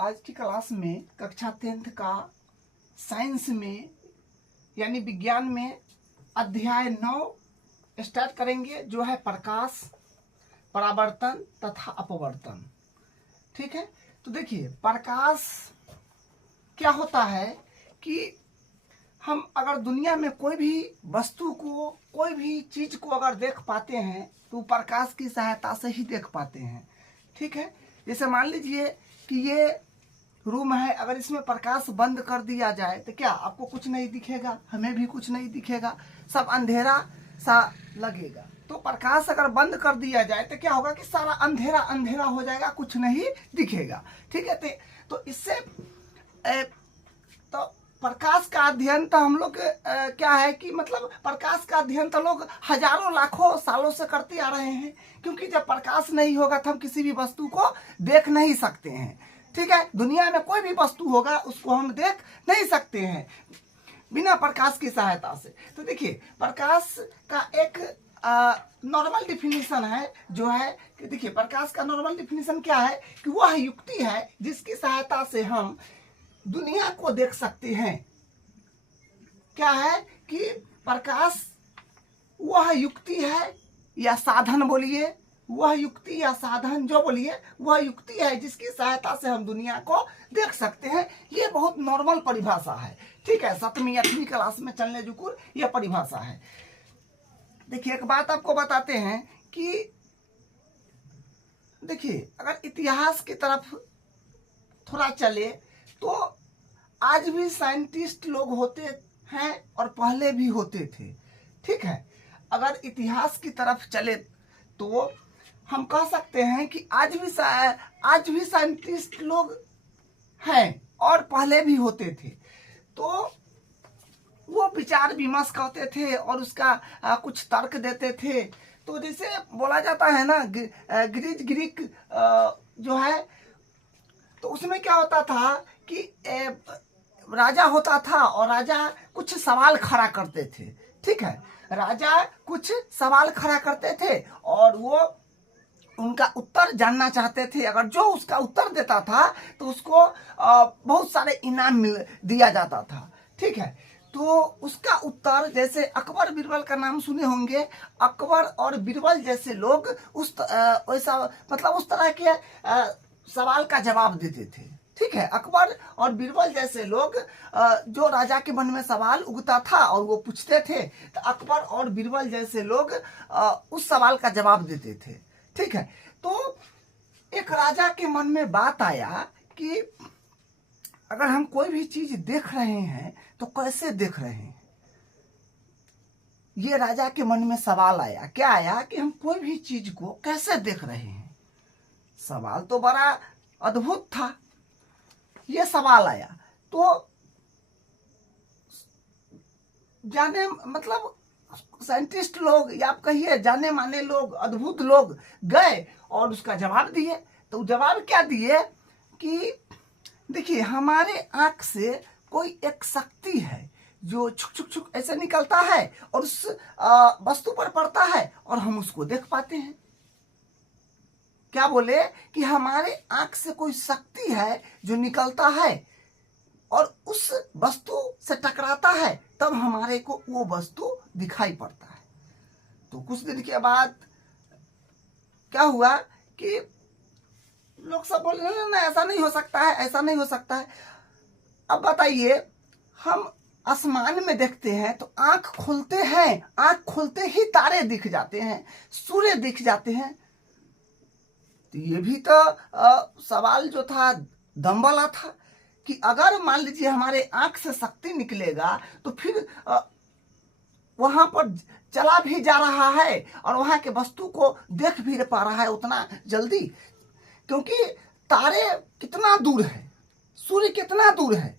आज की क्लास में कक्षा 10th का साइंस में यानी विज्ञान में अध्याय 9 स्टार्ट करेंगे, जो है प्रकाश, परावर्तन तथा अपवर्तन। ठीक है, तो देखिए प्रकाश क्या होता है कि हम अगर दुनिया में कोई भी वस्तु को, कोई भी चीज को अगर देख पाते हैं तो प्रकाश की सहायता से ही देख पाते हैं। ठीक है, जैसे मान लीजिए कि ये रूम है, अगर इसमें प्रकाश बंद कर दिया जाए तो क्या आपको कुछ नहीं दिखेगा, हमें भी कुछ नहीं दिखेगा, सब अंधेरा सा लगेगा। तो प्रकाश अगर बंद कर दिया जाए तो क्या होगा कि सारा अंधेरा अंधेरा हो जाएगा, कुछ नहीं दिखेगा। ठीक है, तो इससे तो प्रकाश का अध्ययन तो हम लोग क्या है कि मतलब प्रकाश का अध्ययन तो लोग हजारों लाखों सालों से करते आ रहे हैं, क्योंकि जब प्रकाश नहीं होगा तो हम किसी भी वस्तु को देख नहीं सकते हैं। ठीक है, दुनिया में कोई भी वस्तु होगा उसको हम देख नहीं सकते हैं बिना प्रकाश की सहायता से। तो देखिए प्रकाश का एक नॉर्मल डिफिनीशन है, जो है कि देखिए प्रकाश का नॉर्मल डिफिनीशन क्या है कि वह युक्ति है जिसकी सहायता से हम दुनिया को देख सकते हैं। क्या है कि प्रकाश वह युक्ति है या साधन, बोलिए वह युक्ति या साधन, जो बोलिए वह युक्ति है जिसकी सहायता से हम दुनिया को देख सकते हैं। ये बहुत नॉर्मल परिभाषा है। ठीक है, 7वीं 8वीं क्लास में चलने जुकुर यह परिभाषा है। देखिए एक बात आपको बताते हैं कि देखिए अगर इतिहास की तरफ थोड़ा चले तो आज भी साइंटिस्ट लोग होते हैं और पहले भी होते थे। ठीक है, अगर इतिहास की तरफ चले तो हम कह सकते हैं कि आज भी साइंटिस्ट लोग हैं और पहले भी होते थे। तो वो विचार विमर्श करते थे और उसका कुछ तर्क देते थे। तो जैसे बोला जाता है ना ग्रीक जो है, तो उसमें क्या होता था कि राजा होता था और राजा कुछ सवाल खड़ा करते थे। ठीक है, राजा कुछ सवाल खड़ा करते थे और वो उनका उत्तर जानना चाहते थे। अगर जो उसका उत्तर देता था तो उसको बहुत सारे इनाम दिया जाता था। ठीक है, तो उसका उत्तर, जैसे अकबर बीरबल का नाम सुने होंगे, अकबर और बीरबल जैसे लोग उस वैसा मतलब उस तरह के सवाल का जवाब देते थे। ठीक है, अकबर और बीरबल जैसे लोग जो राजा के मन में सवाल उगता था और वो पूछते थे, तो अकबर और बीरबल जैसे लोग उस सवाल का जवाब देते थे। ठीक है, तो एक राजा के मन में बात आया कि अगर हम कोई भी चीज देख रहे हैं तो कैसे देख रहे हैं। ये राजा के मन में सवाल आया। क्या आया कि हम कोई भी चीज को कैसे देख रहे हैं। सवाल तो बड़ा अद्भुत था। ये सवाल आया तो जाने मतलब साइंटिस्ट लोग या आप कहिए जाने माने लोग, अद्भुत लोग गए और उसका जवाब दिए। तो जवाब क्या दिए कि देखिए हमारे आंख से कोई एक शक्ति है जो छुक छुक छुक ऐसे निकलता है और उस वस्तु पर पड़ता है और हम उसको देख पाते हैं। क्या बोले कि हमारे आंख से कोई शक्ति है जो निकलता है और उस वस्तु से टकराता है, तब हमारे को वो वस्तु दिखाई पड़ता है। तो कुछ दिन के बाद क्या हुआ कि लोग सब बोले ना ऐसा नहीं हो सकता है, ऐसा नहीं हो सकता है। अब बताइए, हम आसमान में देखते हैं तो आंख खोलते हैं, आंख खोलते ही तारे दिख जाते हैं, सूर्य दिख जाते हैं। तो ये भी तो सवाल जो था दम वाला था कि अगर मान लीजिए हमारे आंख से शक्ति निकलेगा तो फिर वहां पर चला भी जा रहा है और वहां के वस्तु को देख भी पा रहा है उतना जल्दी, क्योंकि तारे कितना दूर है, सूर्य कितना दूर है,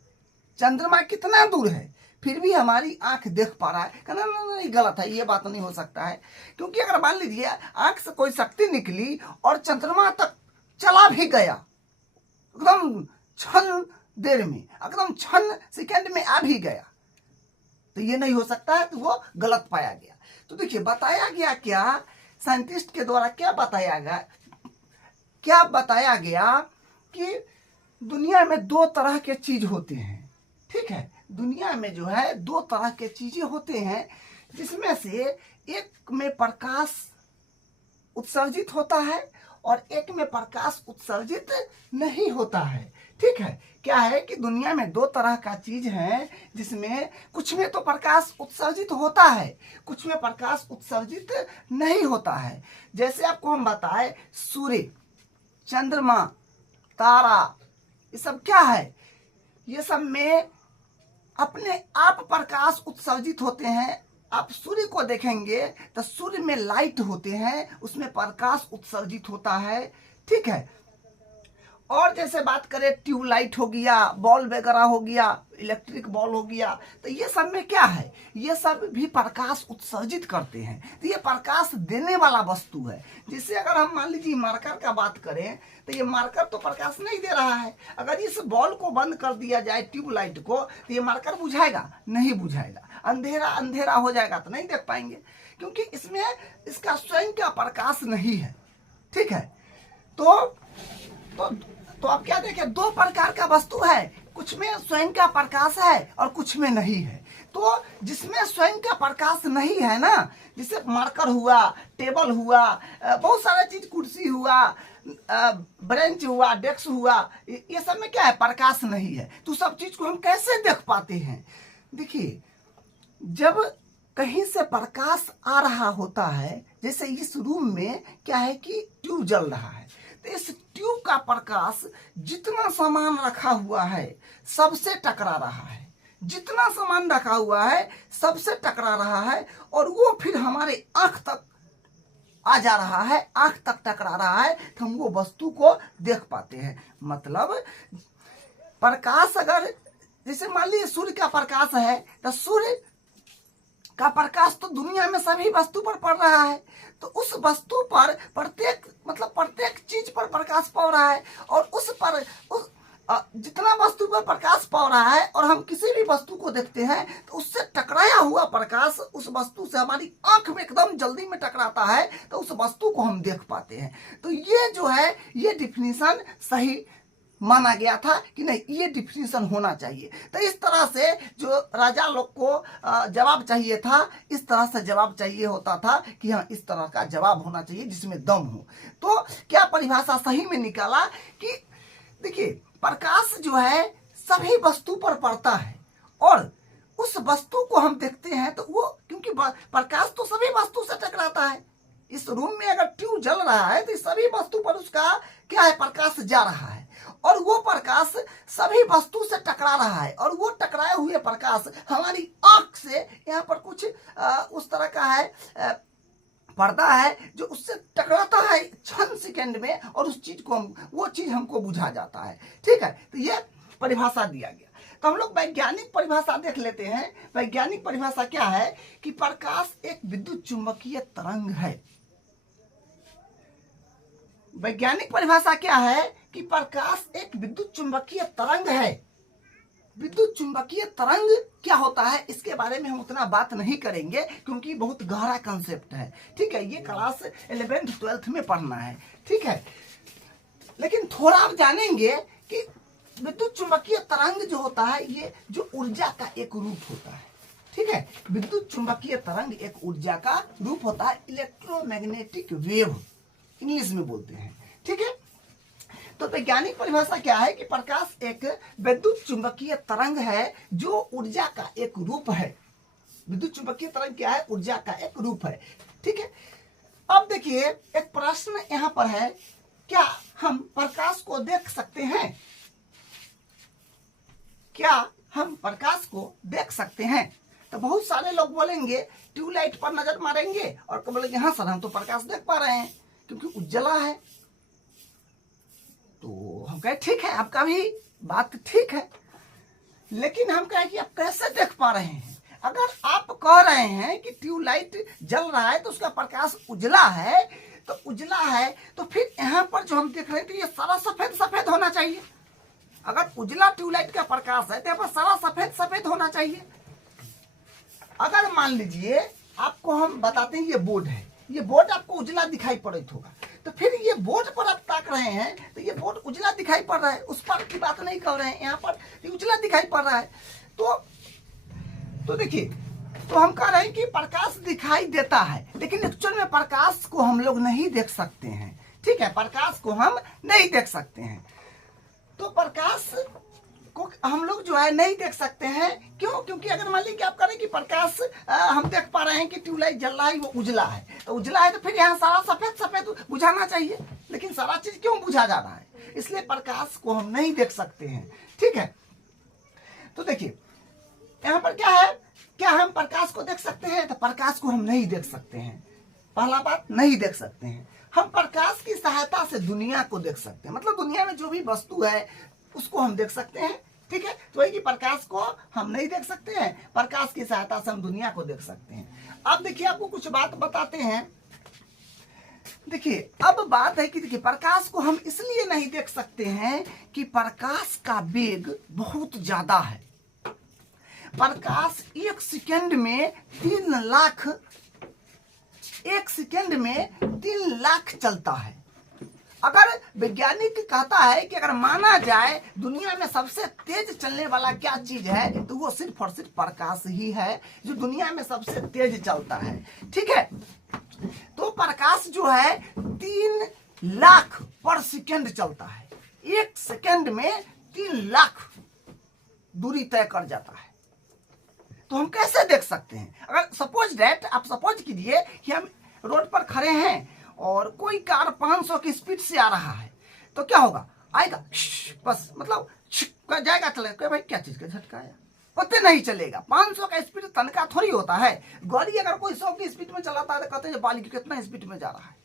चंद्रमा कितना दूर है, फिर भी हमारी आंख देख पा रहा है। कहना नहीं, गलत है, ये बात नहीं हो सकता है। क्योंकि अगर मान लीजिए आंख से कोई शक्ति निकली और चंद्रमा तक चला भी गया, एकदम क्षण देर में, एकदम क्षण सेकंड में आ भी गया, तो ये नहीं हो सकता है, तो वो गलत पाया गया। तो देखिए बताया गया क्या, साइंटिस्ट के द्वारा क्या बताया गया कि दुनिया में दो तरह के चीज होते हैं, ठीक है। दुनिया में जो है दो तरह के चीजें होते हैं, जिसमें से एक में प्रकाश उत्सर्जित होता है और एक में प्रकाश उत्सर्जित नहीं होता है, ठीक है। क्या है कि दुनिया में दो तरह का चीज है, जिसमें कुछ में तो प्रकाश उत्सर्जित होता है, कुछ में प्रकाश उत्सर्जित नहीं होता है। जैसे आपको हम बताएं, सूर्य, चंद्रमा, तारा, ये सब क्या है, ये सब में अपने आप प्रकाश उत्सर्जित होते हैं। आप सूर्य को देखेंगे तो सूर्य में लाइट होते हैं, उसमें प्रकाश उत्सर्जित होता है, ठीक है। और जैसे बात करें, ट्यूबलाइट हो गया, बॉल वगैरह हो गया, इलेक्ट्रिक बॉल हो गया, तो ये सब में क्या है, ये सब भी प्रकाश उत्सर्जित करते हैं। तो ये प्रकाश देने वाला वस्तु है। जैसे अगर हम मान लीजिए मार्कर का बात करें, तो ये मार्कर तो प्रकाश नहीं दे रहा है। अगर इस बॉल को बंद कर दिया जाए, ट्यूबलाइट को, तो ये मार्कर बुझाएगा? नहीं बुझाएगा। अंधेरा अंधेरा हो जाएगा तो नहीं देख पाएंगे, क्योंकि इसमें इसका स्वयं का प्रकाश नहीं है, ठीक है। तो आप क्या देखें, दो प्रकार का वस्तु है, कुछ में स्वयं का प्रकाश है और कुछ में नहीं है। तो जिसमें स्वयं का प्रकाश नहीं है ना, जैसे मार्कर हुआ, टेबल हुआ, बहुत सारा चीज, कुर्सी हुआ, बेंच हुआ, डेस्क हुआ, ये सब में क्या है, प्रकाश नहीं है। तो सब चीज को हम कैसे देख पाते हैं? देखिए, जब कहीं से प्रकाश आ रहा होता है, जैसे इस रूम में क्या है कि ट्यूब जल रहा है, तो इस ट्यूब का प्रकाश जितना सामान रखा हुआ है सबसे टकरा रहा है, जितना सामान रखा हुआ है सबसे टकरा रहा है, और वो फिर हमारे आंख तक आ जा रहा है, आंख तक टकरा रहा है, तो हम वो वस्तु को देख पाते हैं। मतलब प्रकाश, अगर जैसे मान लीजिए सूर्य का प्रकाश है, तो सूर्य का प्रकाश तो दुनिया में सभी वस्तु पर पड़ रहा है, तो उस वस्तु पर प्रत्येक चीज पर प्रकाश पड़ रहा है, और उस पर जितना वस्तु पर प्रकाश पड़ रहा है, और हम किसी भी वस्तु को देखते हैं तो उससे टकराया हुआ प्रकाश उस वस्तु से हमारी आंख में एकदम जल्दी में टकराता है, तो उस वस्तु को हम देख पाते हैं। तो ये जो है, ये डिफिनीशन सही माना गया था कि नहीं, ये डिफिनीशन होना चाहिए। तो इस तरह से जो राजा लोग को जवाब चाहिए था, इस तरह से जवाब चाहिए होता था कि हाँ, इस तरह का जवाब होना चाहिए जिसमें दम हो। तो क्या परिभाषा सही में निकाला कि देखिए, प्रकाश जो है सभी वस्तु पर पड़ता है, और उस वस्तु को हम देखते हैं तो वो, क्योंकि प्रकाश तो सभी वस्तु से टकराता है। इस रूम में अगर ट्यूब जल रहा है तो सभी वस्तु पर उसका क्या है, प्रकाश जा रहा है, और वो प्रकाश सभी वस्तु से टकरा रहा है, और वो टकराए हुए प्रकाश हमारी आंख से, यहाँ पर कुछ उस तरह का है पर्दा है जो उससे टकराता है क्षण सेकंड में, और उस चीज को वो चीज हमको बुझा जाता है, ठीक है। तो ये परिभाषा दिया गया। तो हम लोग वैज्ञानिक परिभाषा देख लेते हैं। वैज्ञानिक परिभाषा क्या है कि प्रकाश एक विद्युत चुंबकीय तरंग है। वैज्ञानिक परिभाषा क्या है कि प्रकाश एक विद्युत चुंबकीय तरंग है। विद्युत चुंबकीय तरंग क्या होता है, इसके बारे में हम उतना बात नहीं करेंगे, क्योंकि बहुत गहरा कंसेप्ट है, ठीक है। ये क्लास 11th 12th में पढ़ना है, ठीक है। लेकिन थोड़ा आप जानेंगे कि विद्युत चुंबकीय तरंग जो होता है, ये जो ऊर्जा का एक रूप होता है, ठीक है। विद्युत चुंबकीय तरंग एक ऊर्जा का रूप होता है, इलेक्ट्रोमैग्नेटिक वेव इंग्लिश में बोलते हैं, ठीक है। तो वैज्ञानिक परिभाषा क्या है कि प्रकाश एक विद्युत चुंबकीय तरंग है जो ऊर्जा का एक रूप है। विद्युत चुंबकीय तरंग क्या है, ऊर्जा का एक रूप है, ठीक है। अब देखिए, एक प्रश्न यहाँ पर है, क्या हम प्रकाश को देख सकते हैं? क्या हम प्रकाश को देख सकते हैं? तो बहुत सारे लोग बोलेंगे, ट्यूबलाइट पर नजर मारेंगे और बोलेंगे हाँ सर, हम तो प्रकाश देख पा रहे हैं क्योंकि उज्जला है। तो हम कहे ठीक है, आपका भी बात ठीक है, लेकिन हम कहें कि आप कैसे देख पा रहे हैं? अगर आप कह रहे हैं कि ट्यूबलाइट जल रहा है तो उसका प्रकाश उजला है, तो उजला है तो फिर यहाँ पर जो हम देख रहे हैं तो ये सारा सफेद सफेद होना चाहिए। अगर उजला ट्यूबलाइट का प्रकाश है तो यहाँ पर सारा सफेद सफेद होना चाहिए। अगर मान लीजिए आपको हम बताते हैं ये बोर्ड है, ये बोर्ड आपको उजला दिखाई पड़ता होगा, तो फिर ये बोर्ड पर आप ताक रहे हैं तो ये बोर्ड उजला दिखाई पड़ रहा है, उस पर की बात नहीं कर रहे हैं, यहाँ पर ये उजला दिखाई पड़ रहा है। तो देखिए, तो हम कह रहे हैं कि प्रकाश दिखाई देता है, लेकिन एक्चुअल में प्रकाश को हम लोग नहीं देख सकते हैं। ठीक है, प्रकाश को हम नहीं देख सकते हैं। तो प्रकाश को हम लोग जो है नहीं देख सकते हैं। क्यों? क्योंकि अगर मान लीजिए आप करें कि प्रकाश हम देख पा रहे हैं कि ट्यूबलाइट जल रहा है, वो उजला है, तो उजला है तो फिर यहाँ सारा सफेद सफेद बुझाना चाहिए, लेकिन सारा चीज क्यों बुझा जा रहा है? इसलिए प्रकाश को हम नहीं देख सकते हैं। ठीक है, तो देखिए यहाँ पर क्या है, क्या हम प्रकाश को देख सकते हैं? तो प्रकाश को हम नहीं देख सकते हैं। पहला बात, नहीं देख सकते हैं। हम प्रकाश की सहायता से दुनिया को देख सकते हैं, मतलब दुनिया में जो भी वस्तु है उसको हम देख सकते हैं। ठीक है, तो वही कि प्रकाश को हम नहीं देख सकते हैं, प्रकाश की सहायता से हम दुनिया को देख सकते हैं। अब देखिए, आपको कुछ बात बताते हैं। देखिए, अब बात है कि देखिए, प्रकाश को हम इसलिए नहीं देख सकते हैं कि प्रकाश का वेग बहुत ज्यादा है। प्रकाश एक सेकंड में 3 लाख चलता है। अगर वैज्ञानिक कहता है कि अगर माना जाए दुनिया में सबसे तेज चलने वाला क्या चीज है, तो वो सिर्फ और सिर्फ प्रकाश ही है जो दुनिया में सबसे तेज चलता है। ठीक है, तो प्रकाश जो है 3 लाख पर सेकंड चलता है। एक सेकंड में 3 लाख दूरी तय कर जाता है। तो हम कैसे देख सकते हैं? अगर सपोज दैट, आप सपोज कीजिए कि हम रोड पर खड़े हैं और कोई कार 500 की स्पीड से आ रहा है, तो क्या होगा? आएगा बस, मतलब जाएगा, चलेगा। भाई क्या चीज का झटका आया, पता नहीं चलेगा। 500 का स्पीड तनका थोड़ी होता है। गाड़ी अगर कोई 100 की स्पीड में चलाता है तो कहते हैं बालिक कितना स्पीड में जा रहा है।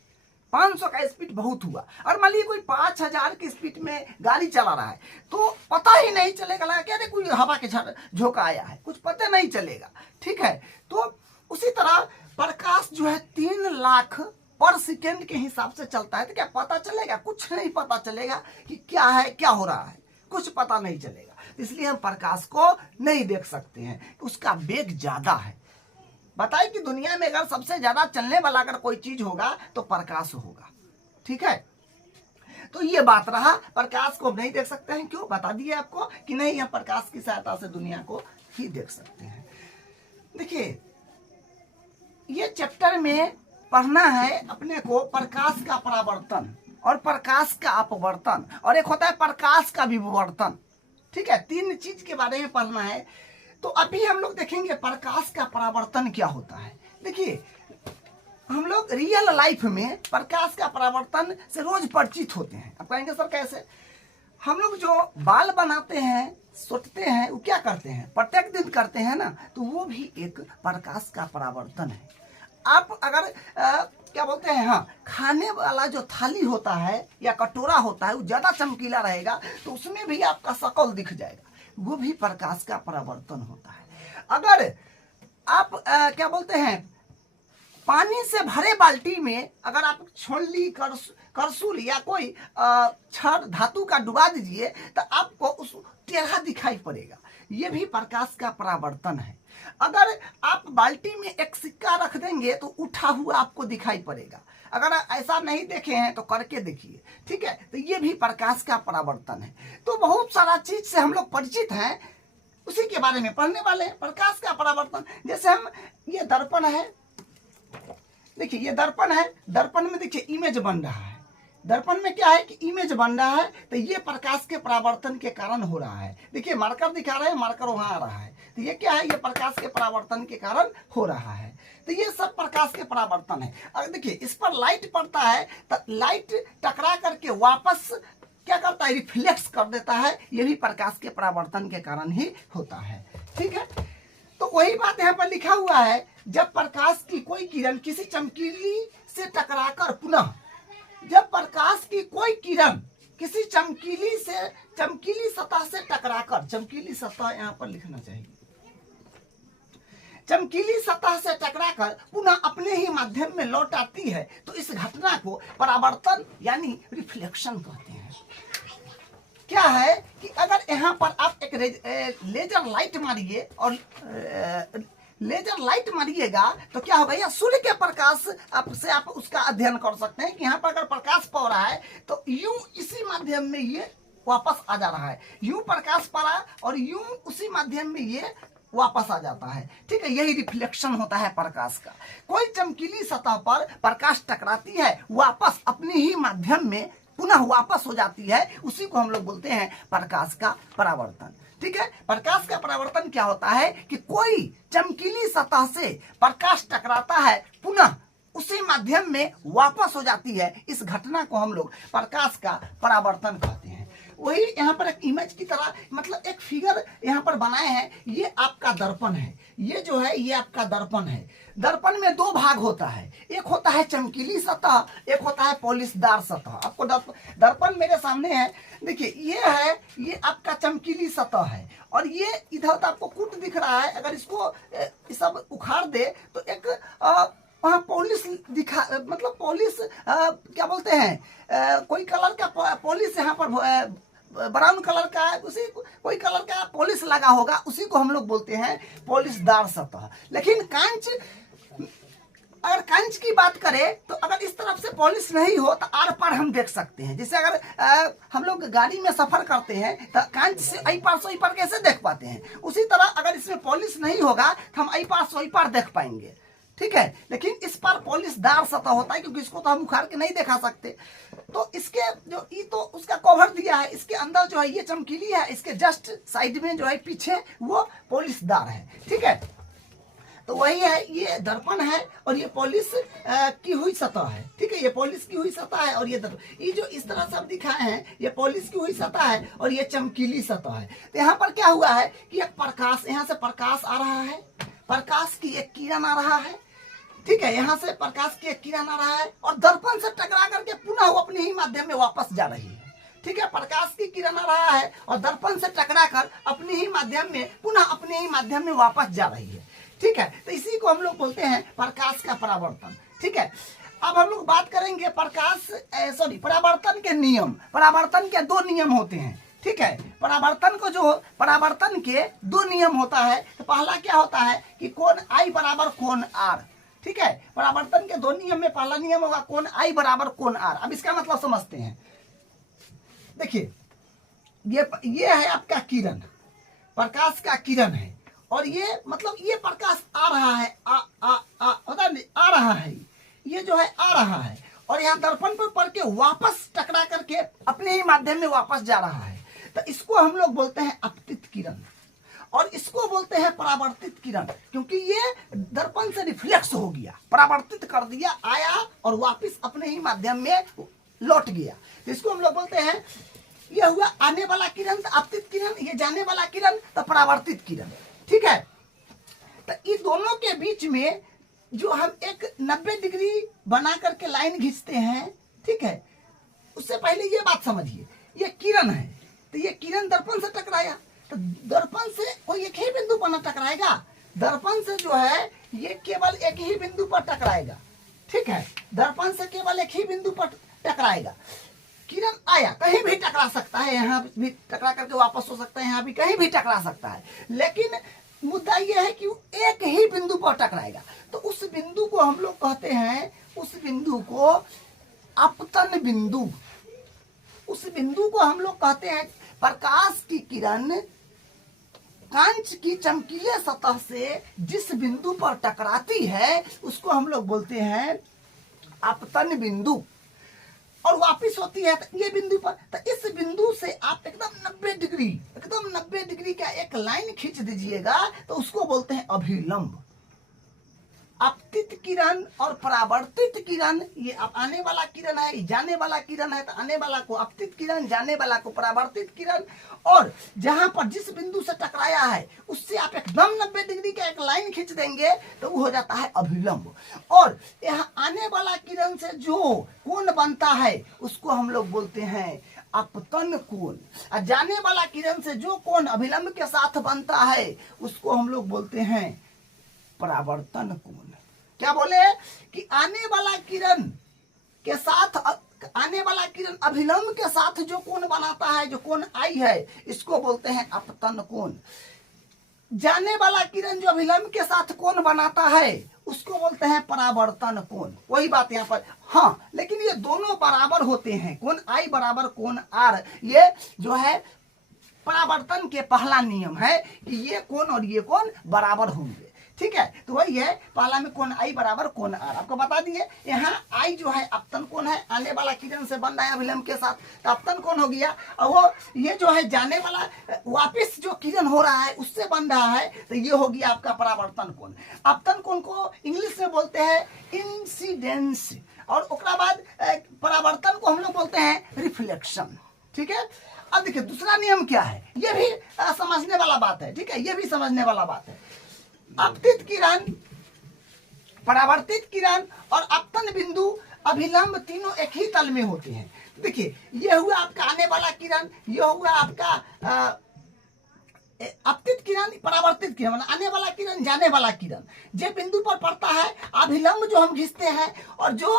500 का स्पीड बहुत हुआ। और मान लीजिए कोई 5000 की स्पीड में गाड़ी चला रहा है, तो पता ही नहीं चलेगा, लगा क्या रे कोई हवा के झोंका आया है, कुछ पता नहीं चलेगा। ठीक है, तो उसी तरह प्रकाश जो है 3 लाख पर सेकंड के हिसाब से चलता है। तो क्या पता चलेगा? कुछ नहीं पता चलेगा कि क्या है, क्या हो रहा है, कुछ पता नहीं चलेगा। इसलिए हम प्रकाश को नहीं देख सकते हैं, उसका वेग ज्यादा है। बताइए कि दुनिया में अगर सबसे ज्यादा चलने वाला अगर कोई चीज होगा तो प्रकाश होगा। ठीक है, तो ये बात रहा, प्रकाश को हम नहीं देख सकते हैं। क्यों? बता दिए आपको कि नहीं, हम प्रकाश की सहायता से दुनिया को ही देख सकते हैं। देखिए, ये चैप्टर में पढ़ना है अपने को प्रकाश का परावर्तन और प्रकाश का अपवर्तन, और एक होता है प्रकाश का विवर्तन। ठीक है, 3 चीज के बारे में पढ़ना है। तो अभी हम लोग देखेंगे प्रकाश का परावर्तन क्या होता है। देखिए, हम लोग रियल लाइफ में प्रकाश का परावर्तन से रोज परिचित होते हैं। आप कहेंगे सर कैसे? हम लोग जो बाल बनाते हैं, सोचते हैं, वो क्या करते हैं? प्रत्येक दिन करते हैं ना, तो वो भी एक प्रकाश का परावर्तन है। आप अगर क्या बोलते हैं, हाँ, खाने वाला जो थाली होता है या कटोरा होता है, वो ज्यादा चमकीला रहेगा तो उसमें भी आपका शकल दिख जाएगा, वो भी प्रकाश का परावर्तन होता है। अगर आप क्या बोलते हैं, पानी से भरे बाल्टी में अगर आप छोलनी, करसूल या कोई छड़ धातु का डुबा दीजिए तो आपको उस टेढ़ा दिखाई पड़ेगा, ये भी प्रकाश का परावर्तन है। अगर आप बाल्टी में एक सिक्का रख देंगे तो उठा हुआ आपको दिखाई पड़ेगा। अगर ऐसा नहीं देखे हैं तो करके देखिए। ठीक है, तो ये भी प्रकाश का परावर्तन है। तो बहुत सारा चीज से हम लोग परिचित हैं, उसी के बारे में पढ़ने वाले हैं। प्रकाश का परावर्तन, जैसे हम, ये दर्पण है, देखिए ये दर्पण है, दर्पण में देखिए इमेज बन रहा है। दर्पण में क्या है कि इमेज बन रहा है, तो ये प्रकाश के परावर्तन के कारण हो रहा है। देखिए मार्कर दिखा रहे हैं, मार्कर वहां आ रहा है, तो ये क्या है? ये प्रकाश के परावर्तन के कारण हो रहा है। तो ये सब प्रकाश के परावर्तन है। अगर देखिए इस पर लाइट पड़ता है तो लाइट टकरा करके वापस क्या करता है? रिफ्लेक्स कर देता है। ये भी प्रकाश के परावर्तन के कारण ही होता है। ठीक है, तो वही बात यहाँ पर लिखा हुआ है, जब प्रकाश की कोई किरण किसी चमकीली से टकराकर पुनः, जब प्रकाश की कोई किरण किसी चमकीली सतह से टकराकर, चमकीली सतह यहाँ पर लिखना चाहिए, चमकीली सतह से टकराकर पुनः अपने ही माध्यम में लौट आती है, तो इस घटना को परावर्तन यानी रिफ्लेक्शन कहते हैं। क्या है कि अगर यहाँ पर आप एक लेजर लाइट मारिए और लेजर लाइट मारिएगा तो क्या होगा, या सूर्य के प्रकाश से आप उसका अध्ययन कर सकते हैं कि यहाँ पर अगर प्रकाश पड़ रहा है तो यूं इसी माध्यम में ये वापस आ जा रहा है, यूं प्रकाश पड़ा और यूं उसी माध्यम में ये वापस आ जाता है। ठीक है, यही रिफ्लेक्शन होता है प्रकाश का। कोई चमकीली सतह पर प्रकाश टकराती है, वापस अपने ही माध्यम में पुनः वापस हो जाती है, उसी को हम लोग बोलते हैं प्रकाश का परावर्तन। ठीक है, प्रकाश का परावर्तन क्या होता है कि कोई चमकीली सतह से प्रकाश टकराता है, पुनः उसी माध्यम में वापस हो जाती है, इस घटना को हम लोग प्रकाश का परावर्तन कहते हैं। वही यहाँ पर एक इमेज की तरह, मतलब एक फिगर यहाँ पर बनाए हैं। ये आपका दर्पण है, ये जो है ये आपका दर्पण है। दर्पण में दो भाग होता है, एक होता है चमकीली सतह, एक होता है पॉलिशदार सतह। आपको दर्पण मेरे सामने है, देखिए ये है, ये आपका चमकीली सतह है, और ये इधर उधर आपको कूट दिख रहा है। अगर इसको सब उखाड़ दे तो एक वहाँ पॉलिश दिखा, मतलब पॉलिश क्या बोलते हैं, कोई कलर का पॉलिश यहाँ पर ब्राउन कलर का, उसी कोई कलर का पॉलिश लगा होगा, उसी को हम लोग बोलते हैं पॉलिशदार सतह। लेकिन कांच, अगर कांच की बात करें तो अगर इस तरफ से पॉलिश नहीं हो तो आर पार हम देख सकते हैं। जैसे अगर हम लोग गाड़ी में सफर करते हैं तो कांच से आई पार से आई पार कैसे देख पाते हैं, उसी तरह अगर इसमें पॉलिश नहीं होगा तो हम आई पार से आई पार देख पाएंगे। ठीक है, लेकिन इस पर पॉलिशदार सतह होता है, क्योंकि इसको तो हम उखाड़ के नहीं दिखा सकते। तो इसके जो ये तो उसका कवर दिया है, इसके अंदर जो है ये चमकीली है, इसके जस्ट साइड में जो है पीछे वो पॉलिशदार है। ठीक है, तो वही है, ये दर्पण है और ये पॉलिश की हुई सतह है। ठीक है, ये पॉलिश की हुई सतह है और ये दर्पण, ये जो इस तरह सब दिखाए हैं ये पॉलिश की हुई सतह है और ये चमकीली सतह है। तो यहाँ पर क्या हुआ है कि एक प्रकाश, यहाँ से प्रकाश आ रहा है, प्रकाश की एक किरण आ रहा है। ठीक है, यहाँ से प्रकाश की एक किरण आ रहा है और दर्पण से टकरा करके पुनः वो अपने ही माध्यम में वापस जा रही है। ठीक है, प्रकाश की किरण आ रहा है और दर्पण से टकरा कर अपने ही माध्यम में पुनः अपने ही माध्यम में वापस जा रही है। ठीक है, तो इसी को हम लोग बोलते हैं प्रकाश का परावर्तन। ठीक है, अब हम लोग बात करेंगे परावर्तन के नियम। परावर्तन के दो नियम होते हैं। ठीक है, परावर्तन के दो नियम होता है। तो पहला क्या होता है कि कोण आई बराबर कोण आर। ठीक है, परावर्तन के दो नियम में पहला नियम होगा कोण आई बराबर कोण आर। अब इसका मतलब समझते हैं। देखिए, ये है आपका किरण, प्रकाश का किरण है, और ये मतलब ये प्रकाश आ रहा है, आ रहा है, ये जो है आ रहा है, और यहाँ दर्पण पर पड़ के वापस टकरा करके अपने ही माध्यम में वापस जा रहा है। तो इसको हम लोग बोलते हैं अपतित किरण, और इसको बोलते हैं परावर्तित किरण, क्योंकि ये दर्पण से रिफ्लेक्स हो गया, परावर्तित कर दिया, आया और वापस अपने ही माध्यम में लौट गया। तो इसको हम लोग बोलते हैं, ये हुआ आने वाला किरण तो अपतित किरण, ये जाने वाला किरण तो परावर्तित किरण। ठीक है, तो इन दोनों के बीच में जो हम एक 90 डिग्री बना करके लाइन खींचते हैं, ठीक है, उससे पहले ये बात समझिए, ये किरण है, तो ये किरण दर्पण से टकराया, तो दर्पण से कोई एक ही बिंदु पर न टकराएगा, दर्पण से जो है ये केवल एक ही बिंदु पर टकराएगा। ठीक है, दर्पण से केवल एक ही बिंदु पर टकराएगा। किरण आया, कहीं भी टकरा सकता है, यहाँ भी टकरा करके वापस हो सकता है, यहाँ भी कहीं भी टकरा सकता है, लेकिन मुद्दा यह है कि एक ही बिंदु पर टकराएगा। तो उस बिंदु को हम लोग कहते हैं, उस बिंदु को अपतन बिंदु, उस बिंदु को हम लोग कहते हैं, प्रकाश की किरण कांच की चमकीले सतह से जिस बिंदु पर टकराती है उसको हम लोग बोलते हैं अपतन बिंदु, और वापिस होती है तो ये बिंदु पर। तो इस बिंदु से आप एकदम 90 डिग्री का एक लाइन खींच दीजिएगा, तो उसको बोलते हैं अभिलंब। अपतित किरण और परावर्तित किरण, ये अब आने वाला किरण है, जाने वाला किरण है, तो आने वाला को अपतित किरण, जाने वाला को परावर्तित किरण, और जहां पर जिस बिंदु से टकराया है उससे आप एकदम 90 डिग्री का एक लाइन खींच देंगे तो वो हो जाता है अभिलंब। और यहाँ आने वाला किरण से जो कोण बनता है उसको हम लोग बोलते हैं अपतन कोण, और जाने वाला किरण से जो कोण अभिलंब के साथ बनता है उसको हम लोग बोलते हैं परावर्तन कोण। क्या बोले कि आने वाला किरण के साथ, आने वाला किरण अभिलंब के साथ जो कोण बनाता है, जो कोण आई है, इसको बोलते हैं अपतन कोण। जाने वाला किरण जो अभिलंब के साथ कोण बनाता है उसको बोलते हैं परावर्तन कोण। वही बात यहाँ पर, हाँ, लेकिन ये दोनों बराबर होते हैं, कोण आई बराबर कोण आर, ये जो है परावर्तन के पहला नियम है कि ये कोण और ये कोण बराबर होंगे। ठीक है, तो वही है, पहला में कोण आई बराबर कोण आर आपको बता दिए। यहाँ आई जो है अपतन कोण है, आने वाला किरण से बन रहा है अभिलंब के साथ, तो अपतन कोण हो गया। और वो ये जो है जाने वाला वापस जो किरण हो रहा है उससे बन रहा है, तो ये हो गया आपका परावर्तन कोण। अपतन कोण को इंग्लिश में बोलते हैं इंसिडेंस, और उसके बाद परावर्तन को हम लोग बोलते हैं रिफ्लेक्शन। ठीक है, अब देखिए दूसरा नियम क्या है, ये भी समझने वाला बात है। ठीक है, ये भी समझने वाला बात है। अपतित किरण, परावर्तित किरण और अपतन बिंदु अभिलंब तीनों एक ही तल में होते हैं। देखिए ये हुआ आपका आने वाला किरण, ये हुआ आपका अपतित किरण, परावर्तित किरण आने वाला किरण, जाने वाला किरण जे बिंदु पर पड़ता है अभिलंब जो हम खींचते हैं, और जो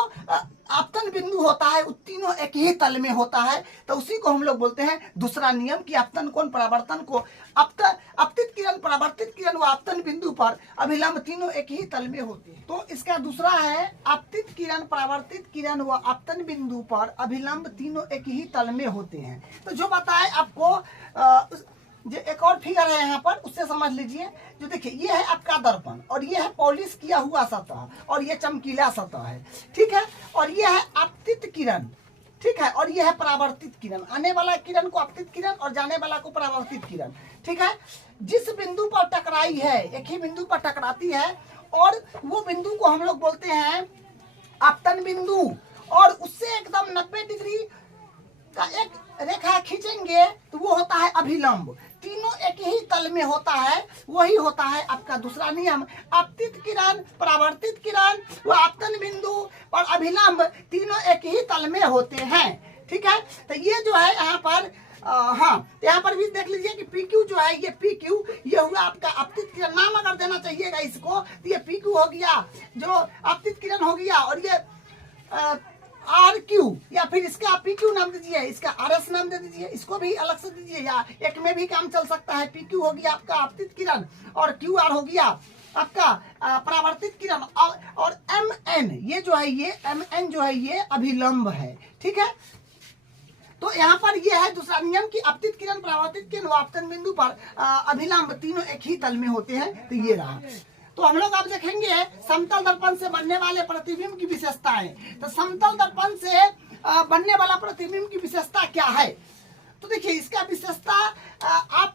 अपतन बिंदु होता है वो तीनों एक ही तल में होता है, तो उसी को हम लोग बोलते हैं दूसरा नियम कि अपतन कोण परावर्तन को अपतित किरण, परावर्तित किरण व अपतन बिंदु पर अभिलंब तीनों एक ही तल में होते हैं। तो इसका दूसरा है अपतित किरण, परावर्तित किरण व अपतन बिंदु पर अभिलंब तीनों एक ही तल में होते हैं। तो जो बताए आपको जो एक और फिगर है यहाँ पर उससे समझ लीजिए। जो देखिए ये है आपका दर्पण, और ये है पॉलिश किया हुआ सतह, और ये चमकीला सतह है। ठीक है, और ये है अपतित किरण। ठीक है, और ये है परावर्तित किरण, आने वाला किरण को अपतित किरण और जाने वाला को परावर्तित किरण। ठीक है, जिस बिंदु पर टकराई है, एक ही बिंदु पर टकराती है, और वो बिंदु को हम लोग बोलते हैं अपतन बिंदु, और उससे एकदम 90 डिग्री का एक रेखा खींचेंगे तो वो होता है अभिलंब। तीनों एक ही तल में होता है, वही होता है आपका दूसरा नियम। अपतित किरण, परावर्तित किरण व अपतन बिंदु और अभिलंब तीनों एक ही तल में होते हैं। ठीक है, तो ये जो है यहाँ पर हाँ, यहाँ पर भी देख लीजिए कि PQ जो है, ये PQ ये हुआ आपका अपतित किरण। नाम अगर देना चाहिएगा इसको तो ये PQ हो गया जो अपतित किरण हो गया, और ये RQ, या फिर इसका आप PQ नाम दीजिए, इसका RS नाम दे दीजिए, इसको भी अलग से दीजिए, या एक में भी काम चल सकता है। PQ हो गया आपका अपतित किरण, और QR हो गया आपका परावर्तित किरण, और MN ये जो है, ये MN जो है ये अभिलंब है। ठीक है, तो यहाँ पर ये है दूसरा नियम कि अपतित किरण, परावर्तित किरण व अपतन बिंदु पर अभिलंब तीनों एक ही तल में होते हैं। तो ये रहा। तो हम लोग अब देखेंगे समतल दर्पण से बनने वाले प्रतिबिंब की विशेषताएं। तो समतल दर्पण से बनने वाला प्रतिबिंब की विशेषता क्या है? तो देखिए इसका विशेषता आप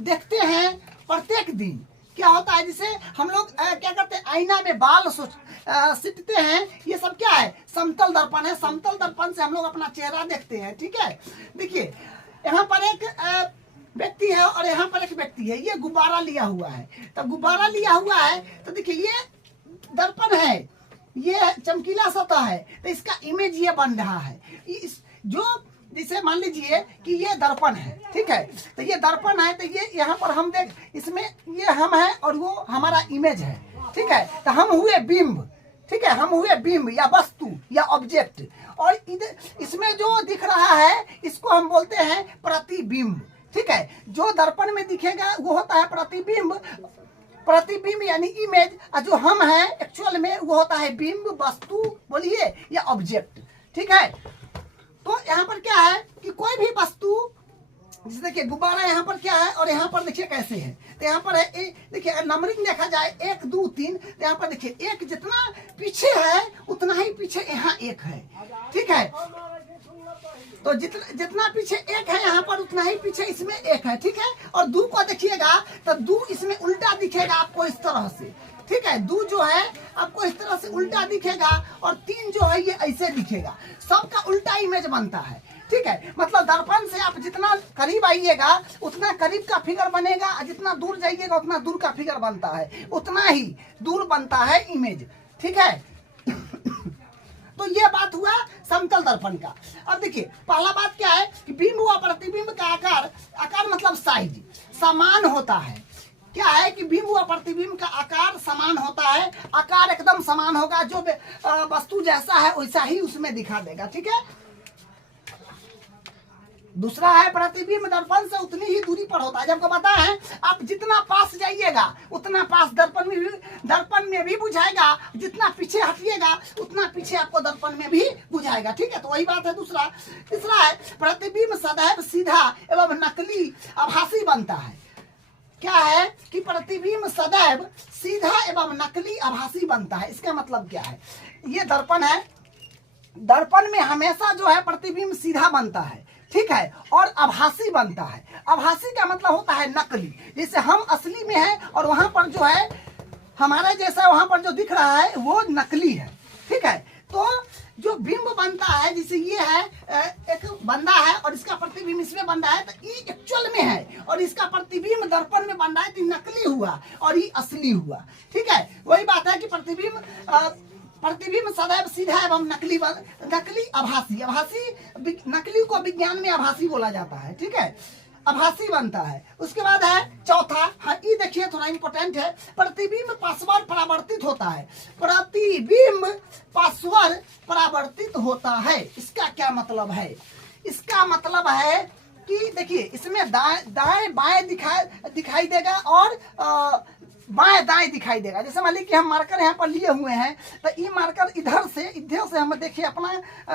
देखते हैं प्रत्येक दिन क्या होता है, जिसे हम लोग क्या करते हैं, आईना में बाल सीटते हैं, ये सब क्या है, समतल दर्पण है। समतल दर्पण से हम लोग अपना चेहरा देखते हैं। ठीक है, देखिए यहाँ पर एक व्यक्ति है और यहाँ पर एक व्यक्ति है, ये गुब्बारा लिया हुआ है। तो गुब्बारा लिया हुआ है तो देखिए ये दर्पण है, ये चमकीला सतह है, तो इसका इमेज ये बन रहा है। इस जो जिसे मान लीजिए कि ये दर्पण है। ठीक है, तो ये दर्पण है, तो ये यहाँ पर हम देख, इसमें ये हम है और वो हमारा इमेज है। ठीक है, तो हम हुए बिंब। ठीक है, हम हुए बिंब या वस्तु या ऑब्जेक्ट, और इधर इसमें जो दिख रहा है इसको हम बोलते हैं प्रतिबिंब। ठीक है, जो दर्पण में दिखेगा वो होता है प्रतिबिंब। प्रतिबिंब यानी इमेज, और जो हम है एक्चुअल में वो होता है बिंब, वस्तु बोलिए या ऑब्जेक्ट। ठीक है, तो यहाँ पर क्या है कि कोई भी वस्तु, जैसे देखिए गुब्बारा यहाँ पर क्या है और यहाँ पर देखिए कैसे है। तो यहाँ पर है देखिए, अगर नंबरिंग देखा जाए 1 2 3, तो यहाँ पर देखिए एक जितना पीछे है उतना ही पीछे यहाँ एक है। ठीक है, तो जितना पीछे एक है यहाँ पर उतना ही पीछे इसमें एक है। ठीक है, और 2 को देखिएगा तो 2 इसमें उल्टा दिखेगा आपको इस तरह से। ठीक है, 2 जो है आपको इस तरह से उल्टा दिखेगा, और 3 जो है ये ऐसे दिखेगा। सबका उल्टा इमेज बनता है। ठीक है, मतलब दर्पण से आप जितना करीब आइएगा उतना करीब का फिगर बनेगा, और जितना दूर जाइएगा उतना दूर का फिगर बनता है, उतना ही दूर बनता है इमेज। ठीक है, तो ये बात हुआ समतल दर्पण का। अब देखिए पहला बात क्या है कि बिंब व प्रतिबिंब का आकार मतलब साइज समान होता है। क्या है कि बिंब व प्रतिबिंब का आकार समान होता है। आकार एकदम समान होगा, जो वस्तु जैसा है वैसा ही उसमें दिखा देगा। ठीक है, दूसरा है प्रतिबिंब दर्पण से उतनी ही दूरी पर होता है। जब को पता है आप जितना पास जाइएगा उतना पास दर्पण में भी बुझाएगा, जितना पीछे हटिएगा उतना पीछे आपको दर्पण में भी बुझाएगा। ठीक है, तो वही बात है। दूसरा तीसरा है प्रतिबिंब सदैव सीधा एवं नकली आभासी बनता है। क्या है कि प्रतिबिंब सदैव सीधा एवं नकली आभासी बनता है। इसका मतलब क्या है, ये दर्पण है, दर्पण में हमेशा जो है प्रतिबिंब सीधा बनता है, ठीक है, और आभासी बनता है। आभासी का मतलब होता है नकली, जैसे हम असली में है और वहां पर जो है हमारा जैसा वहां पर जो दिख रहा है वो नकली है। ठीक है, तो जो बिंब बनता है, जैसे ये है एक बंदा है और इसका प्रतिबिंब इसमें बन रहा है, तो ये एक्चुअल में है और इसका प्रतिबिंब दर्पण में बन रहा है, तो नकली हुआ और ये असली हुआ। ठीक है, वही बात है कि प्रतिबिंब सदैव सीधा एवं नकली आभासी, नकली को विज्ञान में आभासी बोला जाता है। ठीक है, आभासी बनता है। उसके बाद है चौथा, हाँ ये देखिए थोड़ा इंपॉर्टेंट है, प्रतिबिंब पार्श्वर परावर्तित होता है। प्रतिबिंब पार्श्वर परावर्तित होता है, इसका क्या मतलब है? इसका मतलब है कि देखिए इसमें दाएं बाएं दिखाई देगा और बाएं दाएं दिखाई देगा। जैसे मान लीजिए कि हम मार्कर यहाँ पर लिए हुए हैं, तो ये मार्कर इधर से हम देखिए अपना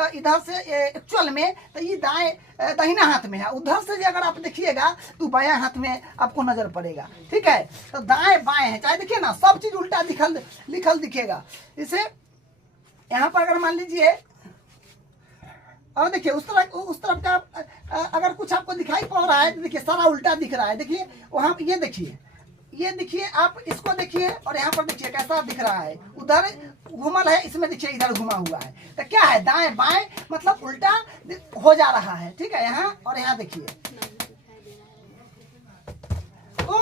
इधर से एक्चुअल में, तो ये दाहिना हाथ में है, उधर से अगर आप देखिएगा तो बायां हाथ में आपको नजर पड़ेगा। ठीक है, तो दाएं बाएं है, चाहे देखिए ना सब चीज उल्टा लिखल दिखेगा। इसे यहाँ पर अगर मान लीजिए और देखिए उस तरफ का अगर कुछ आपको दिखाई पड़ रहा है तो देखिए सारा उल्टा दिख रहा है। देखिए वहां ये देखिए आप इसको देखिए और यहाँ पर देखिए कैसा दिख रहा है, उधर घुमल है, इसमें देखिए इधर घुमा हुआ है। तो क्या है, दाएं बाएं मतलब उल्टा हो जा रहा है। ठीक है, यहाँ और यहाँ देखिए, तो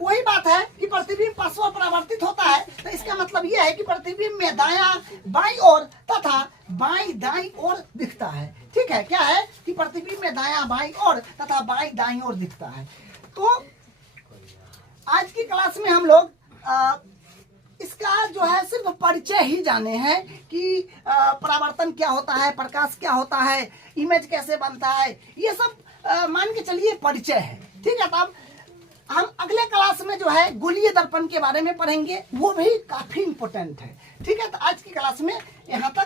वही बात है कि प्रतिबिंब पार्श्वर परावर्तित होता है। तो इसका मतलब यह है कि प्रतिबिंब में दायां बाईं ओर तथा बाईं दाईं ओर दिखता है। ठीक है, क्या है कि प्रतिबिंब में दायां बाईं ओर तथा बाईं दाईं ओर दिखता है। तो आज की क्लास में हम लोग इसका जो है सिर्फ परिचय ही जाने हैं कि परावर्तन क्या होता है, प्रकाश क्या होता है, इमेज कैसे बनता है, ये सब मान के चलिए परिचय है। ठीक है, तब हम अगले क्लास में जो है गोलीय दर्पण के बारे में पढ़ेंगे, वो भी काफी इंपॉर्टेंट है। ठीक है, तो आज की क्लास में यहाँ तक